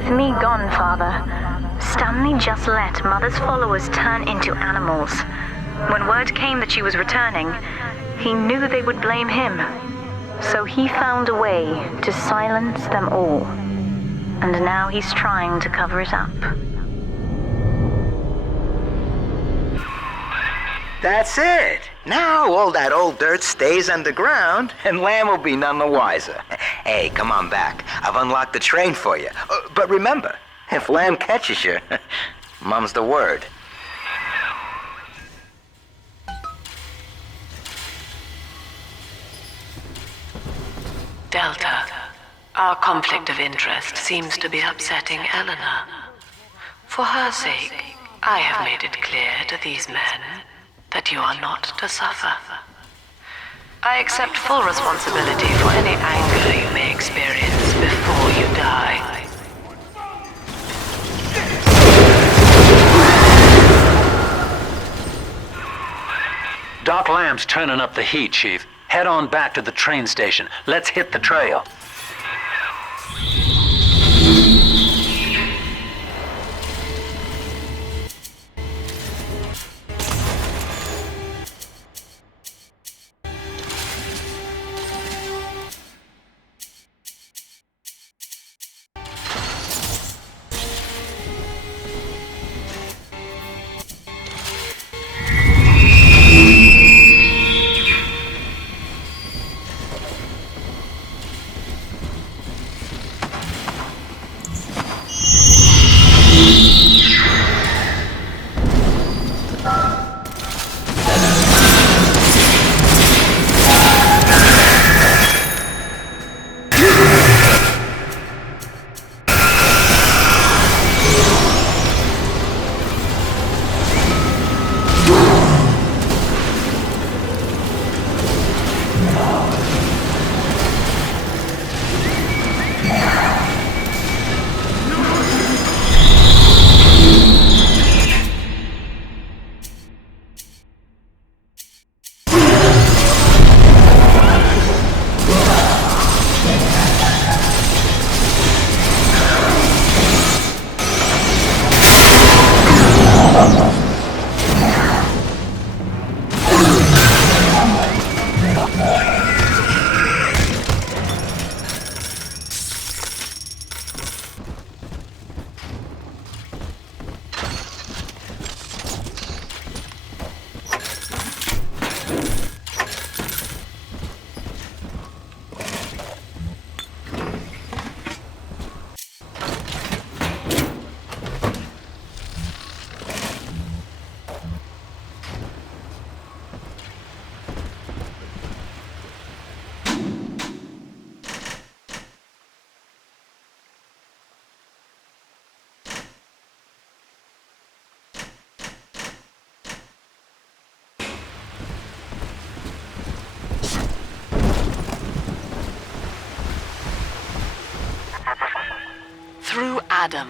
With me gone, Father, Stanley just let Mother's followers turn into animals. When word came that she was returning, he knew they would blame him. So he found a way to silence them all. And now he's trying to cover it up. That's it. Now all that old dirt stays underground, and Lamb will be none the wiser. Hey, come on back. I've unlocked the train for you. But remember, if Lamb catches you, mum's the word. Delta, our conflict of interest seems to be upsetting Eleanor. For her sake, I have made it clear to these men that you are not to suffer. I accept full responsibility for any anger you may experience before you die. Doc Lamb's turning up the heat, Chief. Head on back to the train station. Let's hit the trail. Through Adam,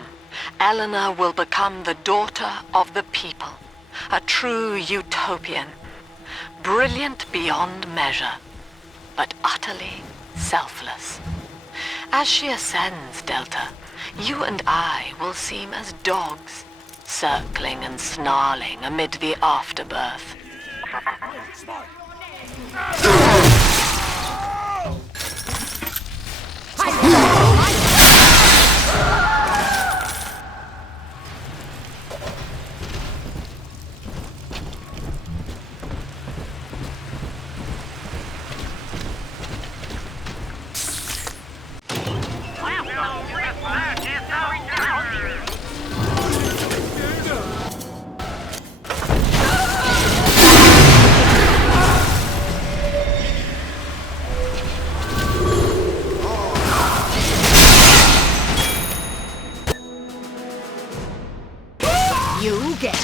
Eleanor will become the daughter of the people, a true utopian, brilliant beyond measure, but utterly selfless. As she ascends, Delta, you and I will seem as dogs, circling and snarling amid the afterbirth. You get it.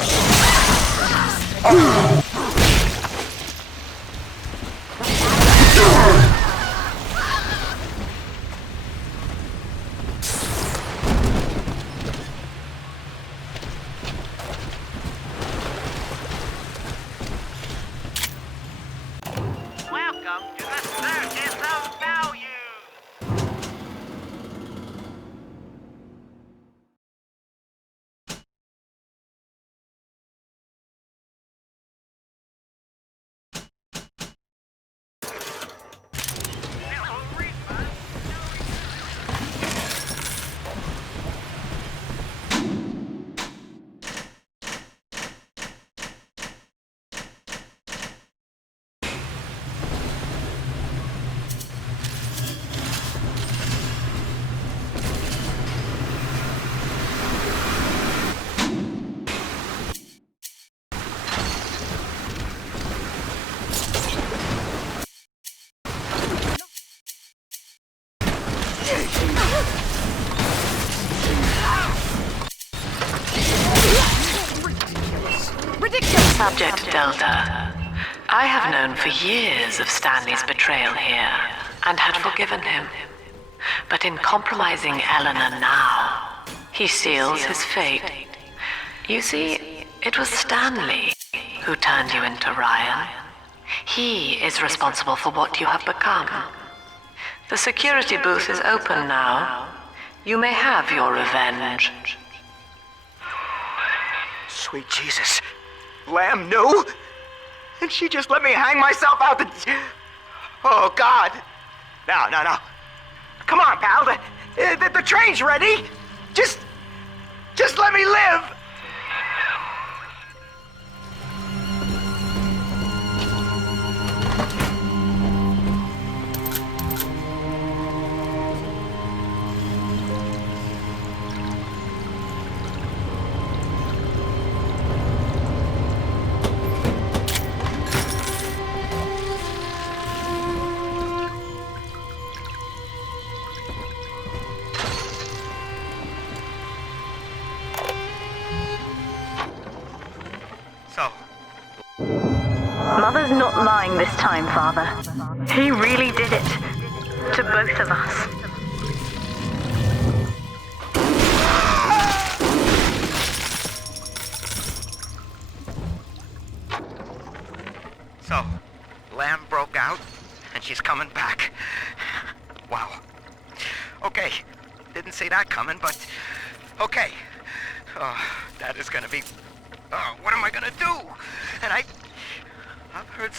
Welcome to the circus of value. Subject Delta. I have known for years of Stanley's betrayal here, and had forgiven him. But in compromising Eleanor now, he seals his fate. You see, it was Stanley who turned you into Ryan. He is responsible for what you have become. The security booth is open now. You may have your revenge. Sweet Jesus. Lamb knew? And she just let me hang myself out the... Oh, God. No. Come on, pal. The train's ready. Just let me live. Mother's not lying this time, Father. He really did it. To both of us. So, Lamb broke out, and she's coming back. Wow. Okay, didn't see that coming, but... Okay. Oh, that is gonna be... Oh, what am I gonna do? And I've heard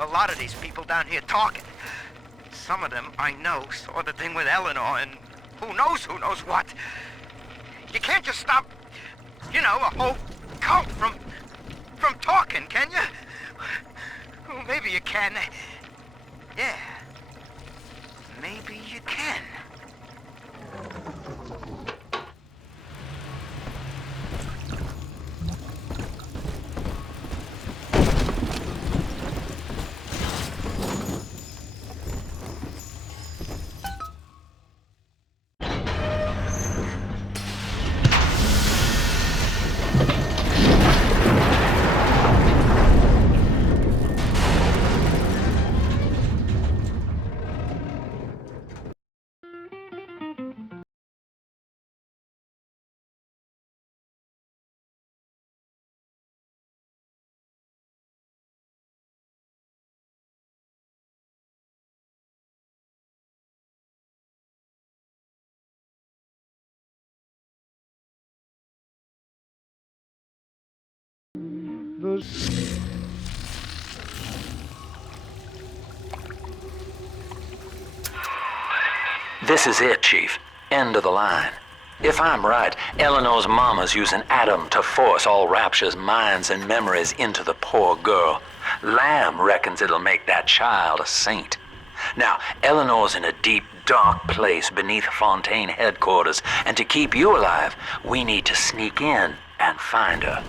a lot of these people down here talking. Some of them I know saw the thing with Eleanor, and who knows what. You can't just stop, a whole cult from talking, can you? Well, maybe you can. Yeah. Maybe you can. This is it, Chief. End of the line. If I'm right, Eleanor's mama's using Adam to force all Rapture's minds and memories into the poor girl. Lamb reckons it'll make that child a saint. Now, Eleanor's in a deep, dark place beneath Fontaine headquarters, and to keep you alive, we need to sneak in and find her.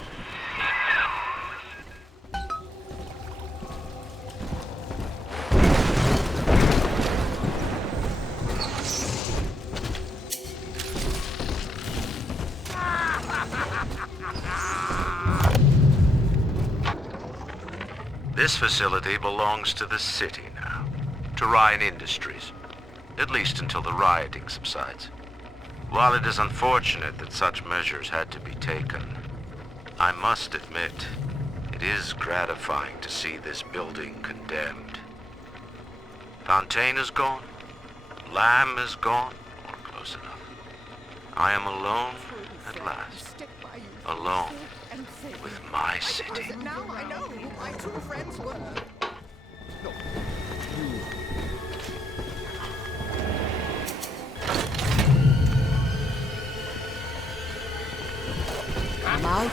This facility belongs to the city now, to Ryan Industries, at least until the rioting subsides. While it is unfortunate that such measures had to be taken, I must admit, it is gratifying to see this building condemned. Fontaine is gone, Lamb is gone, or close enough. I am alone at last, alone with my city. Now I know who my true friends were. Am I?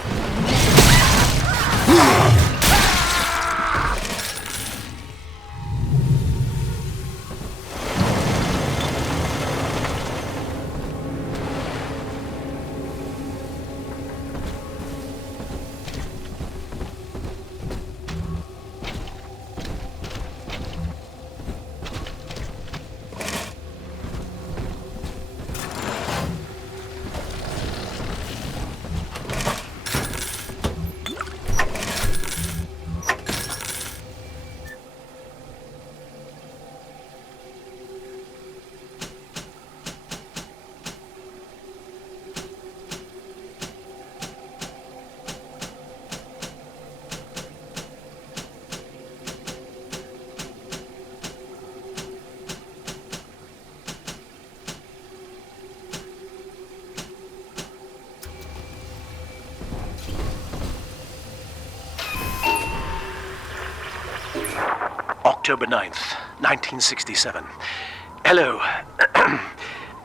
October 9th, 1967. Hello.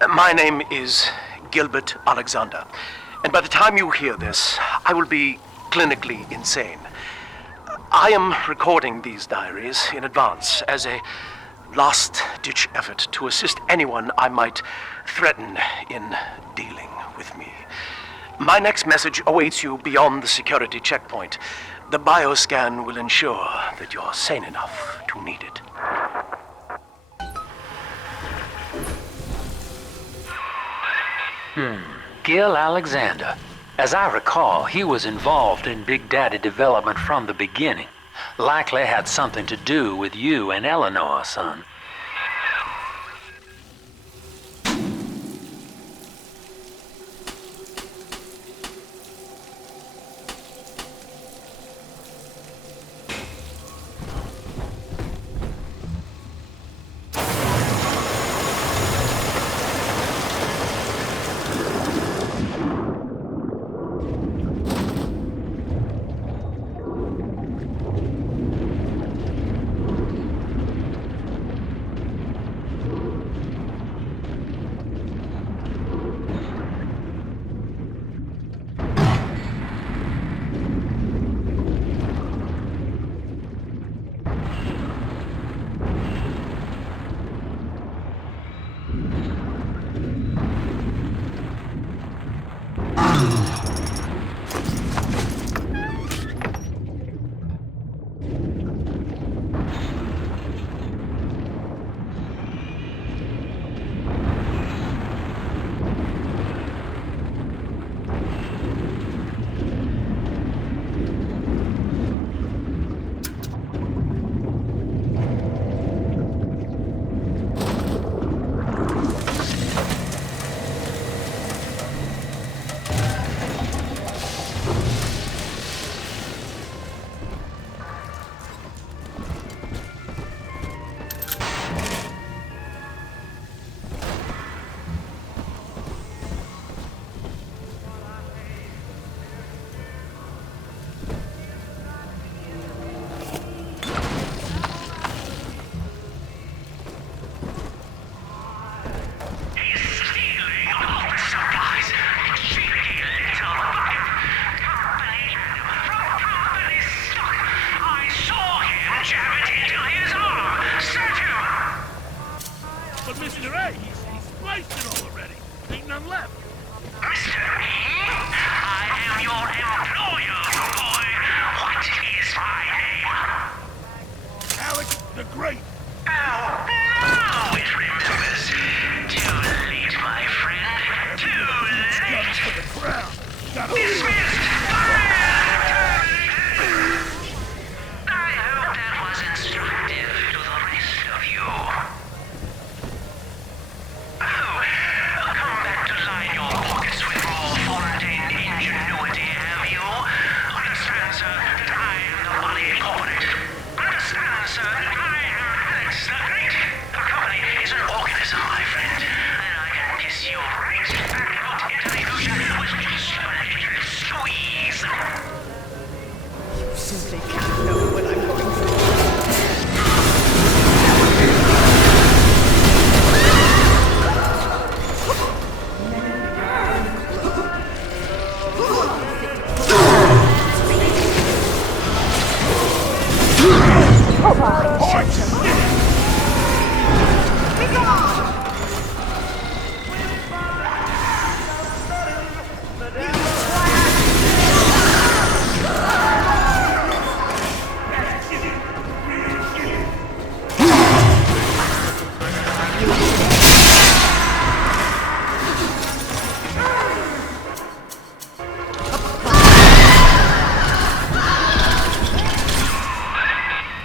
My name is Gilbert Alexander, and by the time you hear this, I will be clinically insane. I am recording these diaries in advance as a last-ditch effort to assist anyone I might threaten in dealing with me. My next message awaits you beyond the security checkpoint. The bioscan will ensure that you're sane enough to need it. Gil Alexander. As I recall, he was involved in Big Daddy development from the beginning. Likely had something to do with you and Eleanor, son.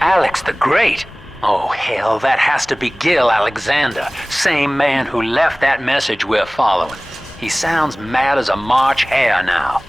Alex the Great? Oh, hell, that has to be Gil Alexander, same man who left that message we're following. He sounds mad as a March hare now.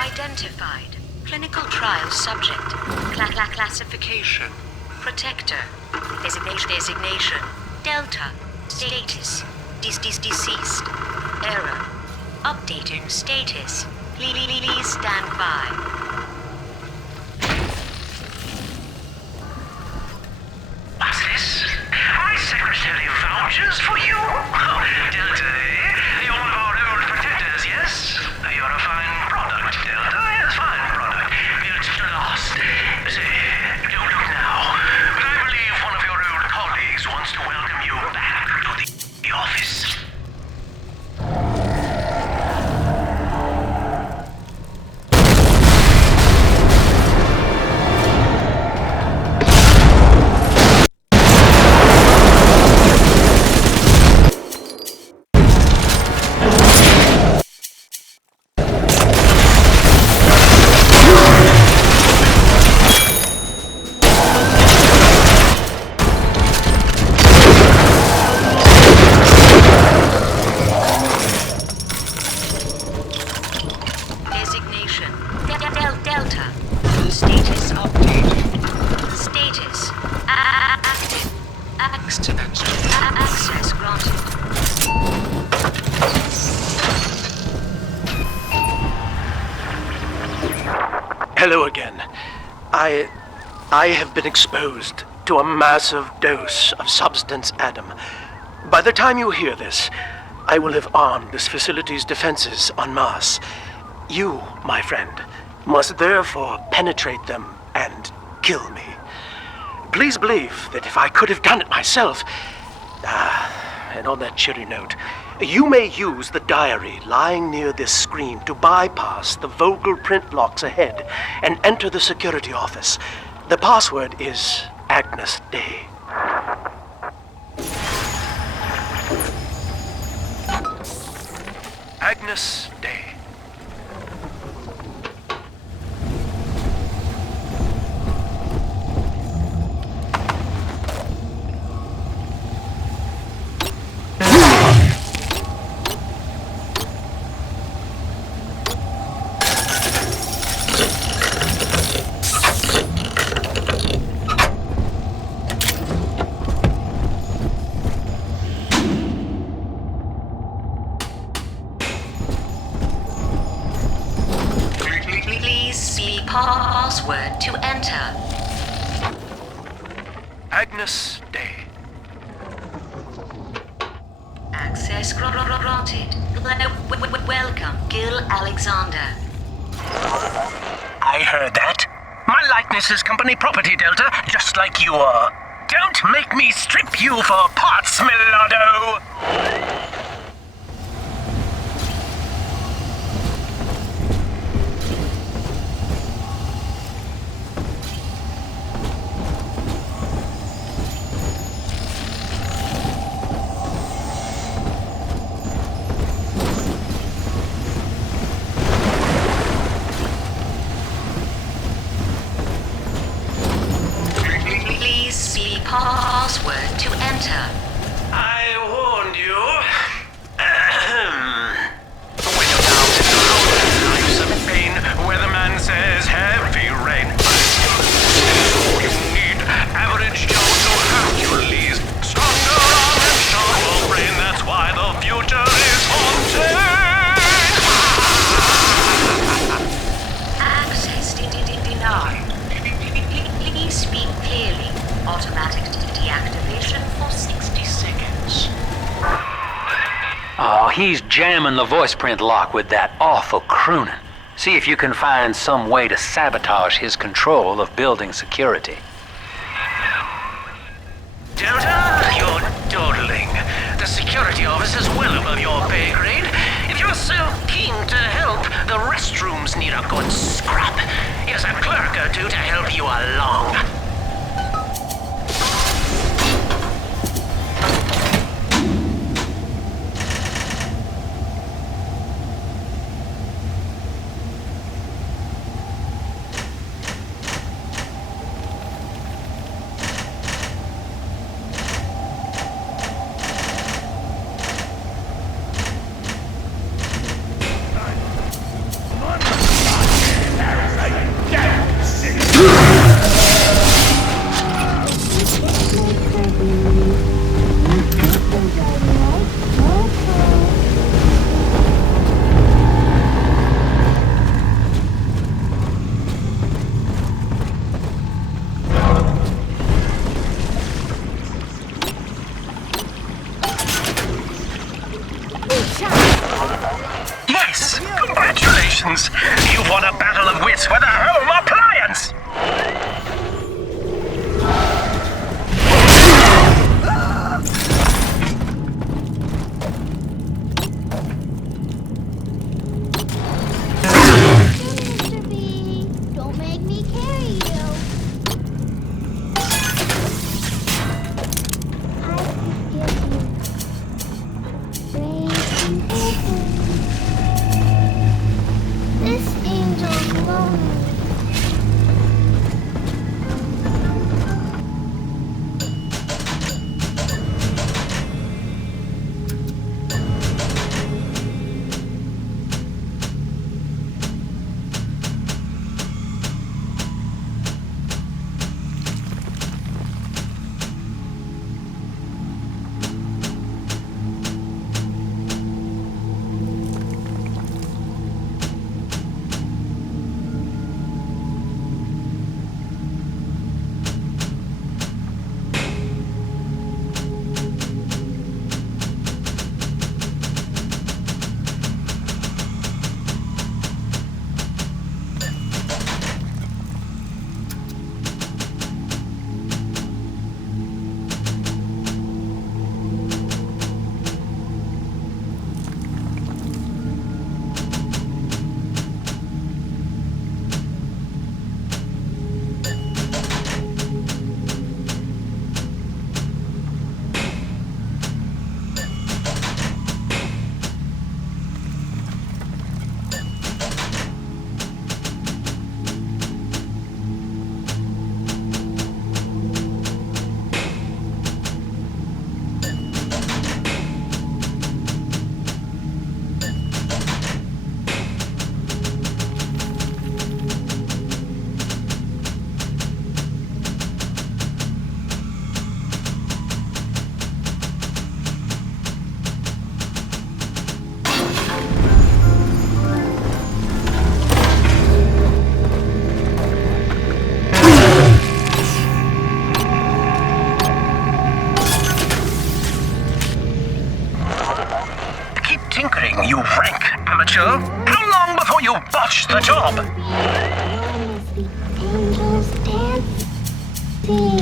Identified. Clinical trial subject. Classification. Protector. Designation. Delta. Status. Deceased. Error. Updating status. Please stand by. What's this? My secretary vouches for you? Oh, Delta, eh? You're one of our old protectors, yes? You're a fine product, Delta. Yes, fine product. Built to last. Say, don't look now, but I believe one of your old colleagues wants to welcome you back to the office. Designation. Delta. Status updated. Status. Active. Access granted. Hello again. I have been exposed to a massive dose of substance Adam. By the time you hear this, I will have armed this facility's defenses en masse. You, my friend, must therefore penetrate them and kill me. Please believe that if I could have done it myself... and on that cheery note, you may use the diary lying near this screen to bypass the Vogel print locks ahead and enter the security office. The password is Agnes Day. Agnes Day. Please see password to enter. Agnes Day. Access granted. Welcome, Gil Alexander. I heard that. My likeness is company property, Delta, just like you are. Don't make me strip you for parts, Millardo! Please see password to enter. I warned you. When you're down in the road, life's a pain. Weatherman says heavy rain. All you need, average Joe to Hercules. Stronger arm and sharper brain. That's why the future is haunted. Access denied. Please speak clearly. Automatic deactivation for 60 seconds. Oh, he's jamming the voice print lock with that awful crooning. See if you can find some way to sabotage his control of building security. Delta, you're dawdling. The security office is well above your pay grade. If you're so keen to help, the restrooms need a good scrub. Here's a clerk or two to help you along. Congratulations! You've won a battle of wits with a home appliance! Mr. B, don't make me carry you. I forgive you. Praise and open. This angel's lonely. You rank amateur! How long before you botch the job? Angels dancing.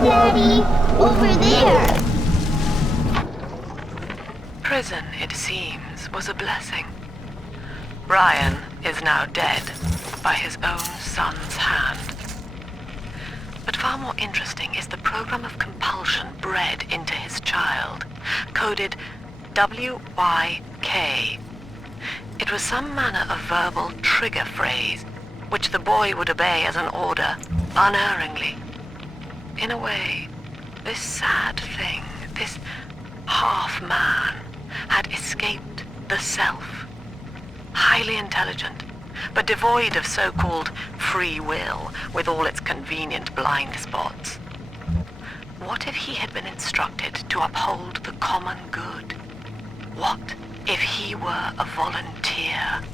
Daddy, over there. Prison, it seems, was a blessing. Ryan is now dead by his own son's hand. But far more interesting is the program of compulsion bred into his child, coded WYK. It was some manner of verbal trigger phrase, which the boy would obey as an order, unerringly. In a way, this sad thing, this half-man, had escaped the self. Highly intelligent, but devoid of so-called free will, with all its convenient blind spots. What if he had been instructed to uphold the common good? What if he were a volunteer?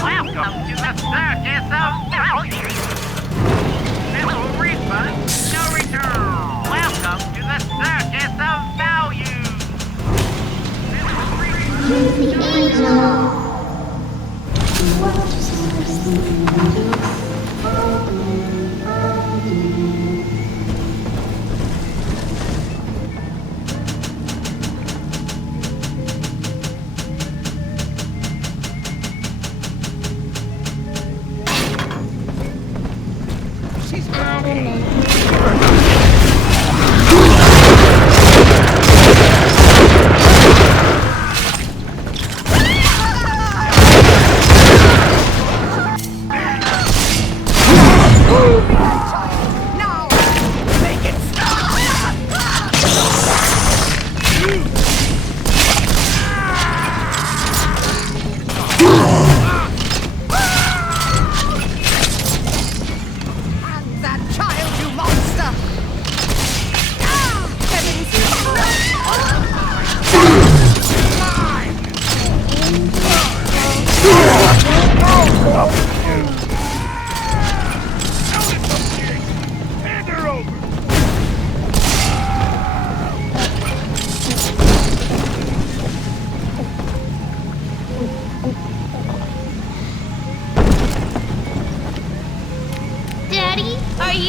Welcome to the circus of value. No refund, no return. Welcome to the circus of value. The angel.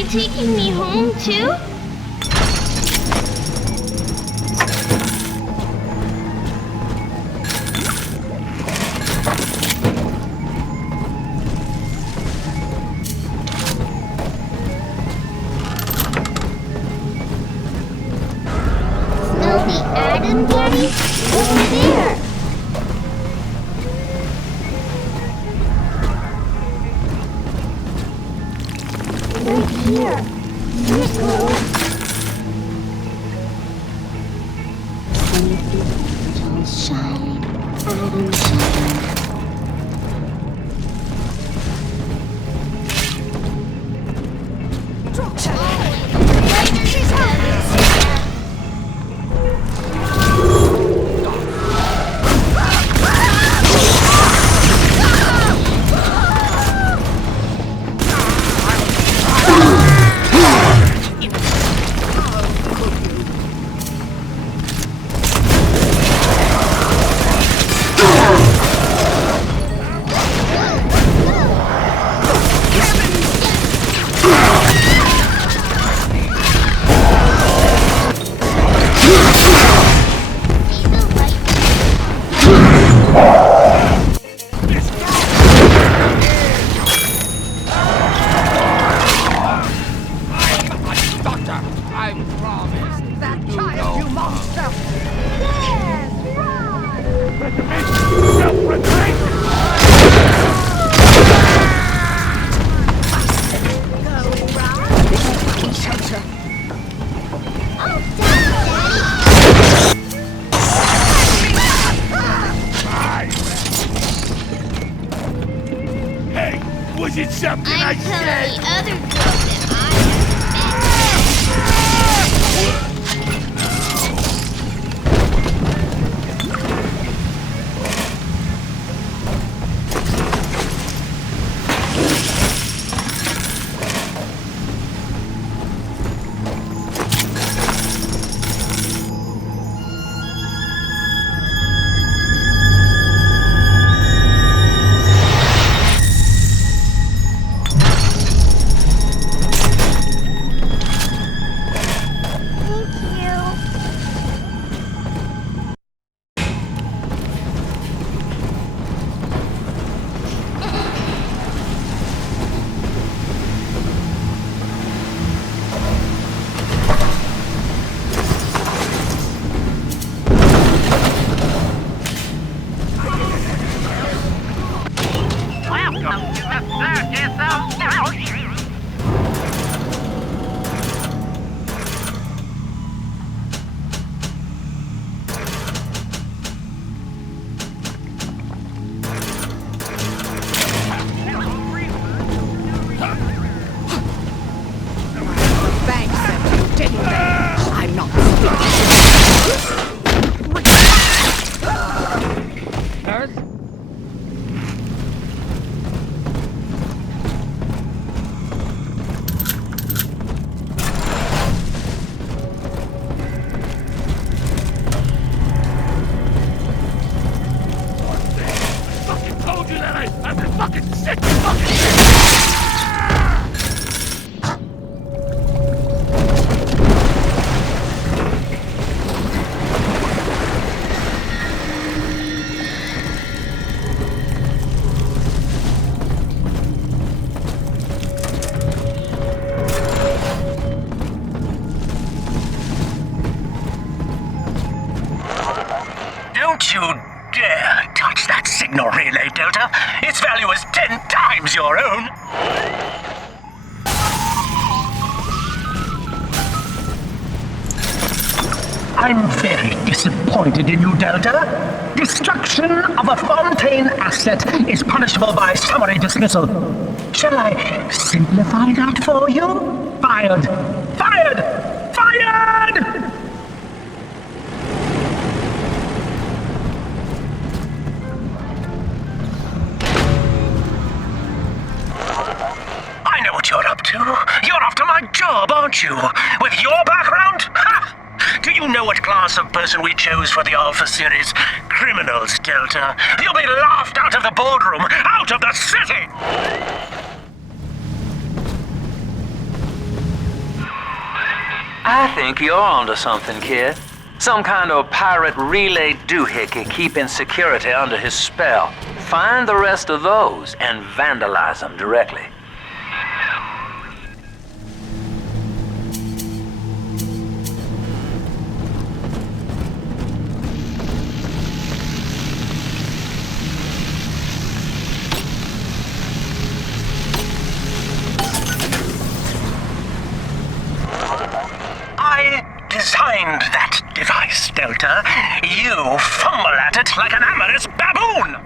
taking me home too? Smell the Adam, Daddy? Over there. Right here. Here it goes. Don't shine, Adam shine. Was it something I I'm telling said? the other girls that Don't you dare touch that signal relay, Delta. Its value is 10 times your own. I'm very disappointed in you, Delta. Destruction of a Fontaine asset is punishable by summary dismissal. Shall I simplify that for you? Fired! Fired! Fired! I know what you're up to. You're after my job, aren't you? With your background? Ha! Do you know what class of person we chose for the Alpha series? Criminals, Delta. You'll be laughed out of the boardroom, out of the city! I think you're onto something, kid. Some kind of pirate relay doohickey keeping security under his spell. Find the rest of those and vandalize them directly. Designed that device, Delta. You fumble at it like an amorous baboon!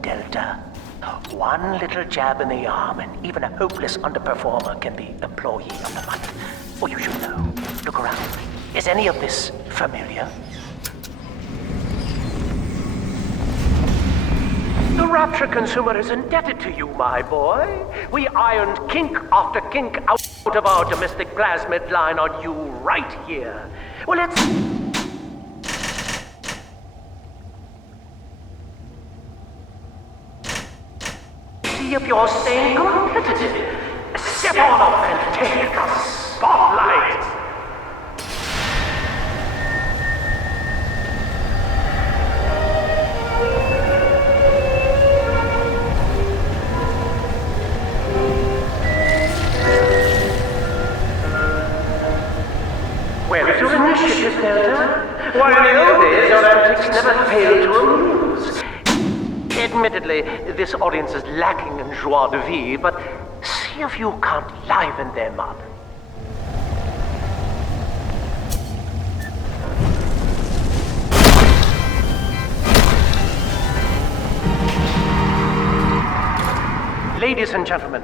Delta. One little jab in the arm, and even a hopeless underperformer can be Employee of the Month. Or you should know. Look around. Is any of this familiar? The Rapture consumer is indebted to you, my boy. We ironed kink after kink out of our domestic plasmid line on you right here. Well, let's... see if you're staying competitive. Step on up and take the spotlight. Where is your initiative, Delta? Why, in the old days, your antics never failed to amuse. Admittedly, this audience is lacking in joie de vivre, but see if you can't liven them up. Ladies and gentlemen,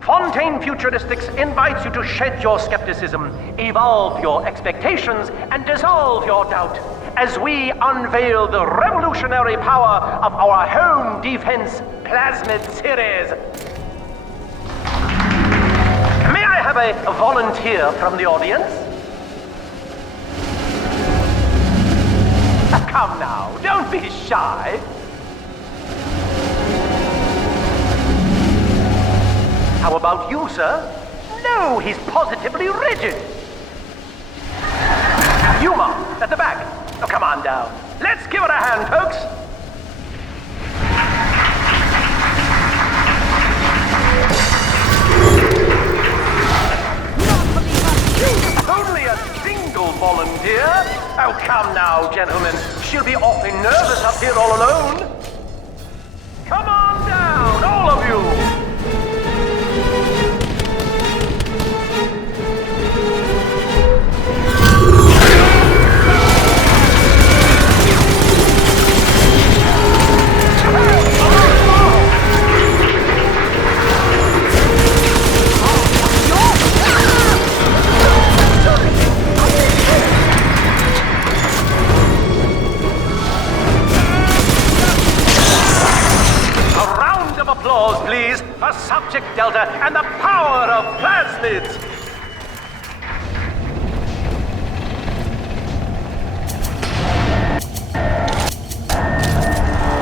Fontaine Futuristics invites you to shed your skepticism, evolve your expectations, and dissolve your doubt as we unveil the revolutionary power of our home defense plasmid series. May I have a volunteer from the audience? Come now, don't be shy. How about you, sir? No, he's positively rigid. Yuma, at the back. Oh, come on down. Let's give it a hand, folks. Only a single volunteer? Oh, come now, gentlemen. She'll be awfully nervous up here all alone. Come on down, all of you. and the power of plasmids.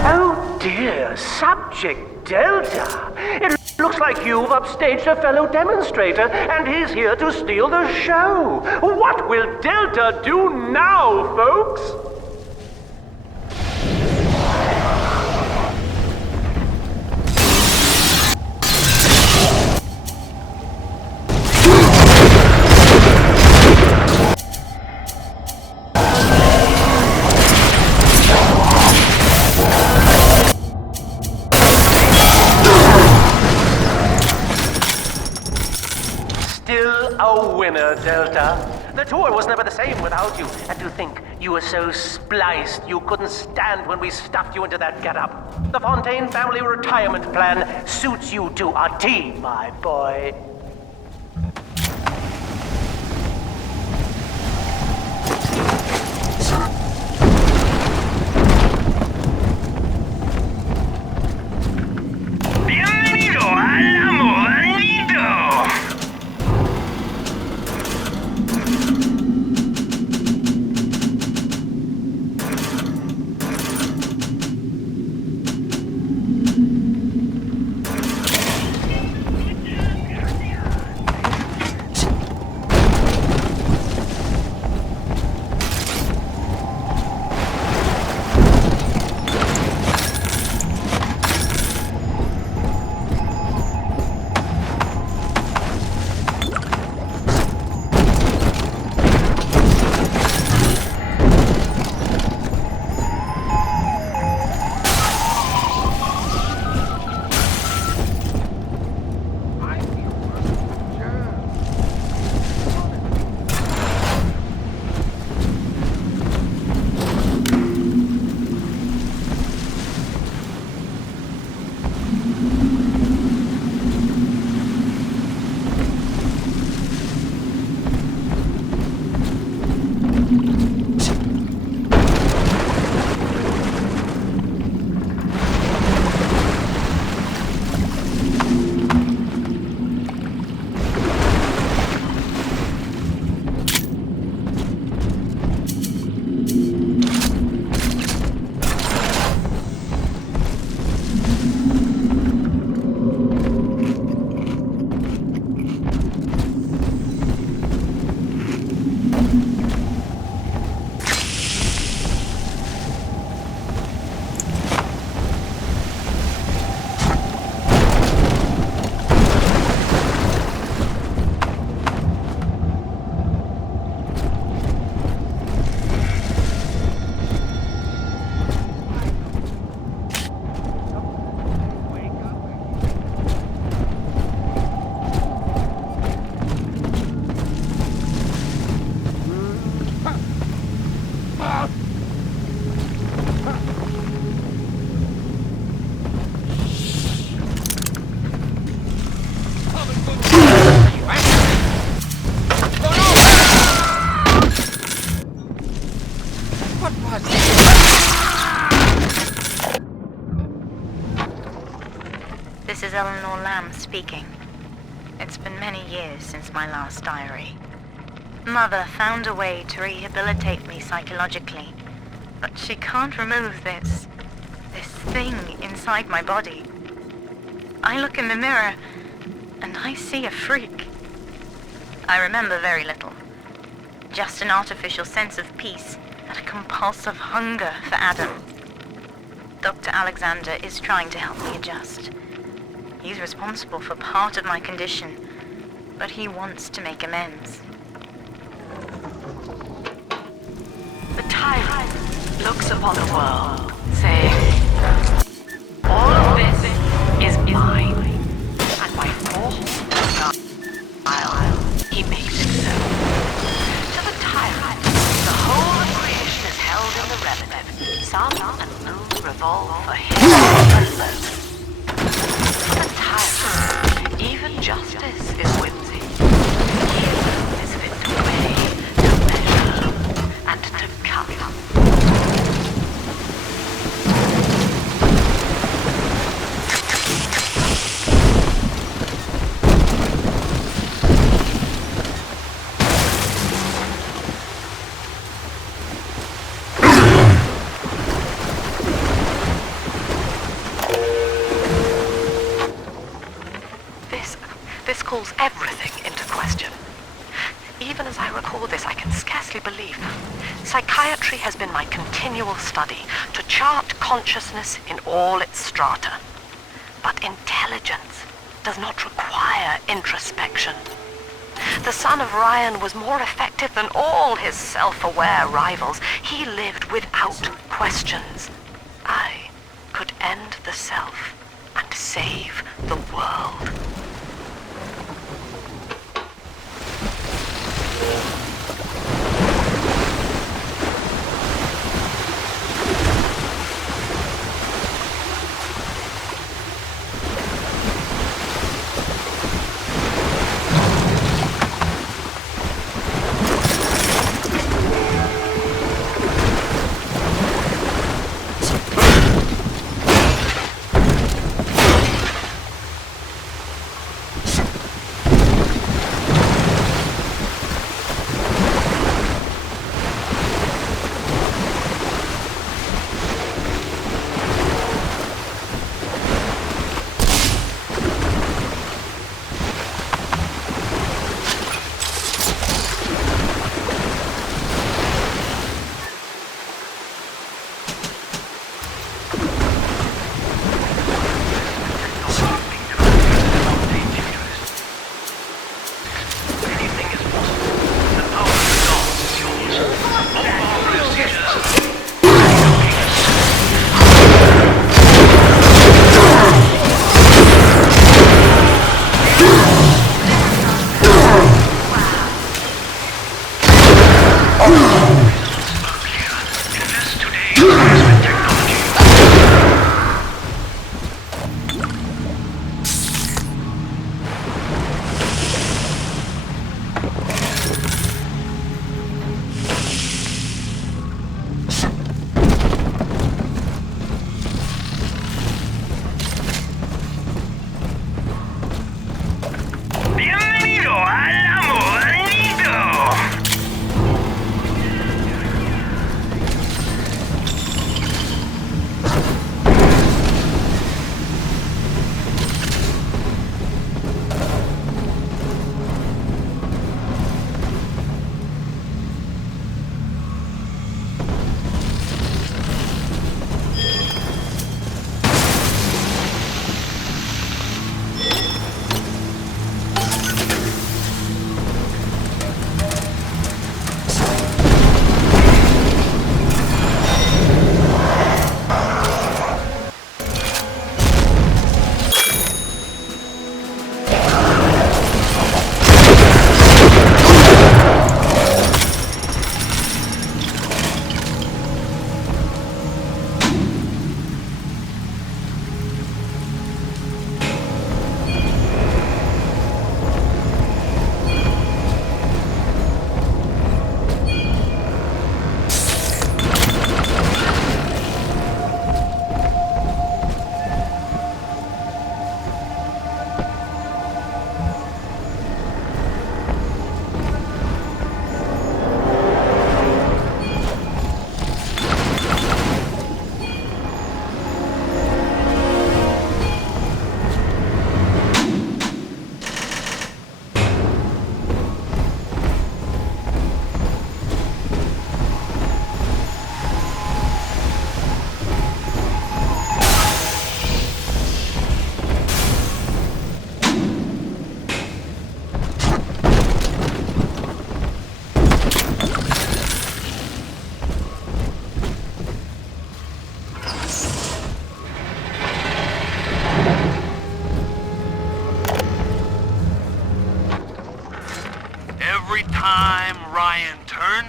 Oh dear, Subject Delta. It looks like you've upstaged a fellow demonstrator, and he's here to steal the show. What will Delta do now, folks? Still a winner, Delta. The tour was never the same without you. And to think you were so spliced you couldn't stand when we stuffed you into that getup. The Fontaine family retirement plan suits you to a T, my boy. Bienvenido al amor bandito. This is Eleanor Lamb speaking. It's been many years since my last diary. Mother found a way to rehabilitate me psychologically, but she can't remove this thing inside my body. I look in the mirror, and I see a freak. I remember very little. Just an artificial sense of peace and a compulsive hunger for Adam. Dr. Alexander is trying to help me adjust. He's responsible for part of my condition, but he wants to make amends. The tyrant looks upon the world, saying, all of this is mine, and by force he makes it so. To the tyrant, the whole of creation is held in the relative. Sun and moon revolve for him alone. For the tyrant, even justice is whimsy. He alone is fit to weigh, to measure, and to cut. calls everything into question. Even as I record this, I can scarcely believe. Psychiatry has been my continual study to chart consciousness in all its strata. But intelligence does not require introspection. The son of Ryan was more effective than all his self-aware rivals. He lived without questions. I could end the self and save the world.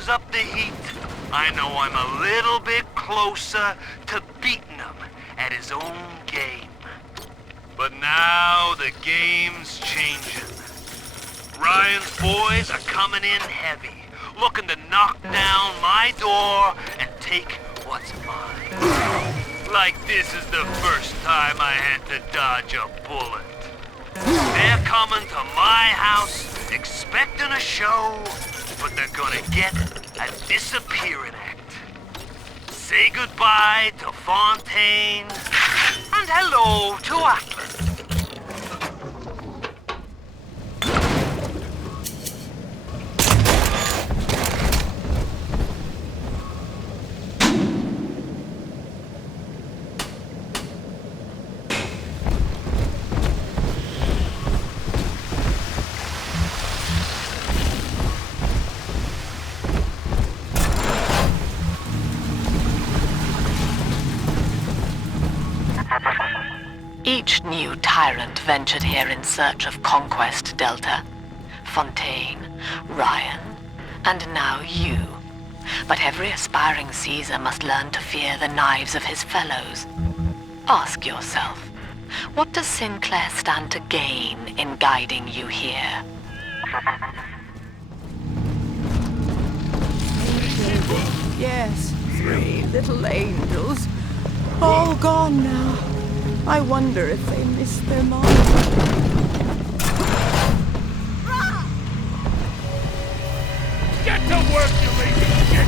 turns up the heat, I know I'm a little bit closer to beating him at his own game. But now the game's changing. Ryan's boys are coming in heavy, looking to knock down my door and take what's mine. Like this is the first time I had to dodge a bullet. They're coming to my house, expecting a show, but they're gonna get a disappearing act. Say goodbye to Fontaine, and hello to Atlas. Each new tyrant ventured here in search of conquest, Delta. Fontaine, Ryan, and now you. But every aspiring Caesar must learn to fear the knives of his fellows. Ask yourself, what does Sinclair stand to gain in guiding you here? Yes, 3 little angels. All gone now. I wonder if they missed their mom. Get to work, you lazy shit!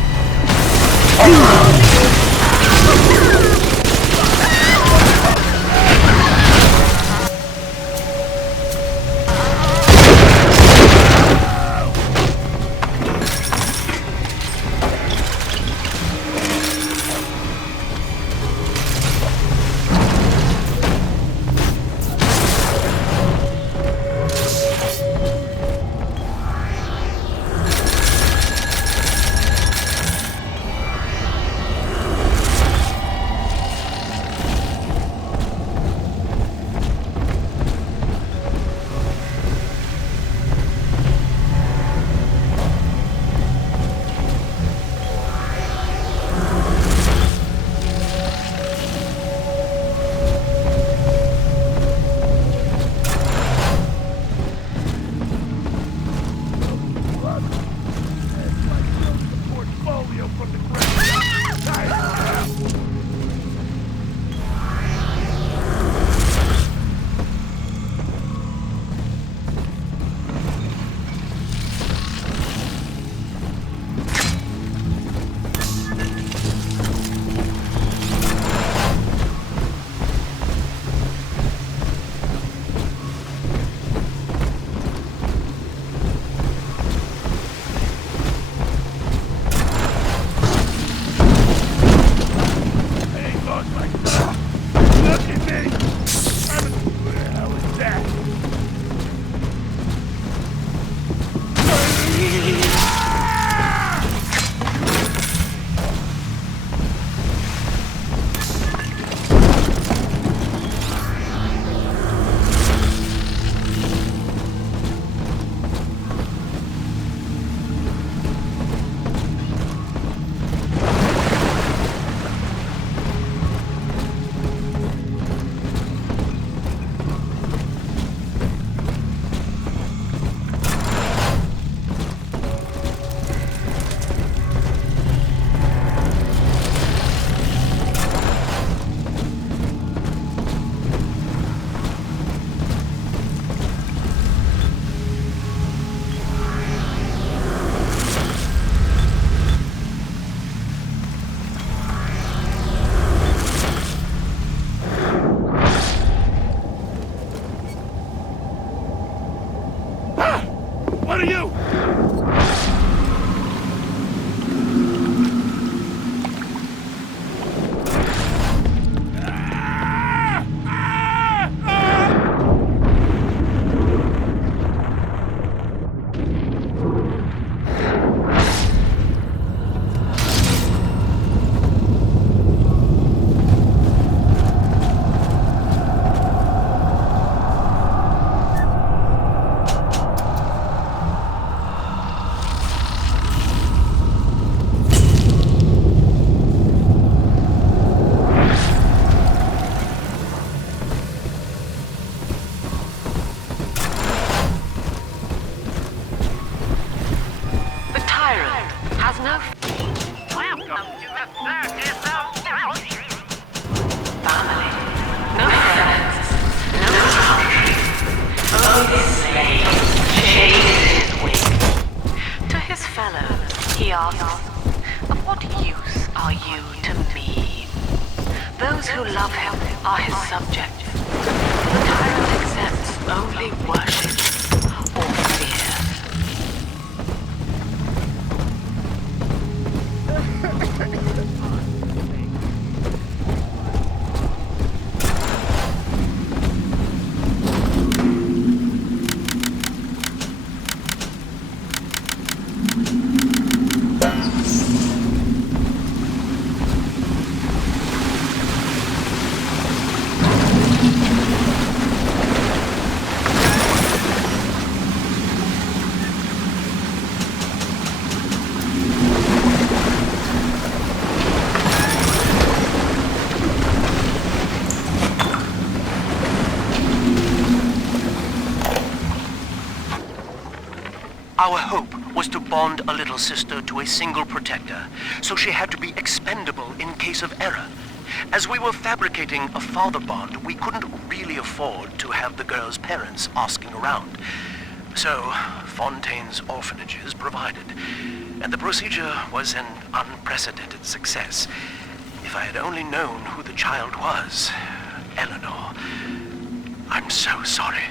What are you? He asks, of what use are you to me? Those who love him are his subjects. The tyrant accepts only worship or fear. Our hope was to bond a little sister to a single protector, so she had to be expendable in case of error. As we were fabricating a father bond, we couldn't really afford to have the girl's parents asking around. So, Fontaine's orphanages provided, and the procedure was an unprecedented success. If I had only known who the child was, Eleanor, I'm so sorry.